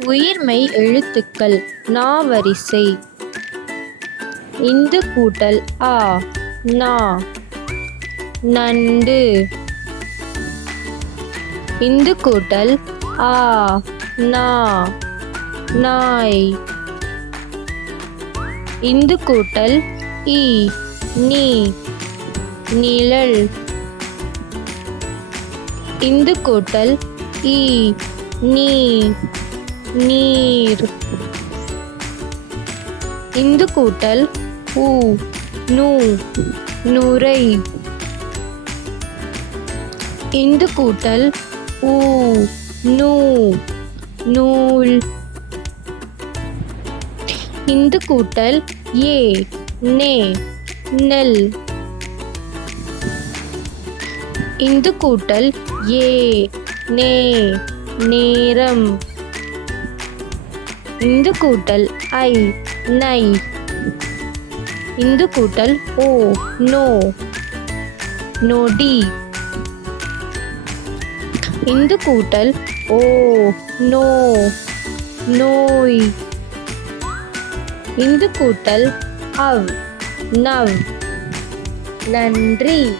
உயிர்மெய் எழுத்துக்கள் நா வரிசை. இந்து கூட்டல் ஆ நா. நண்டு. இந்து கூட்டல் ஆ நா நாய். இந்து கூட்டல் இ நீ நிழல். இந்து கூட்டல் இ நீ நீர். இந்து கூட்டல் உ நூ நுரை. இந்து கூட்டல் ஊ நூ நூல். இந்து கூட்டல் ஏ நே நெல். இந்து கூட்டல் ஏ நே நேரம். இந்து கூட்டல் ஐ நை. இந்து கூட்டல் ஓ நோ நொடி. இந்து கூட்டல் ஓ நோ நோய். இந்து கூட்டல் அவ் நவ். நன்றி.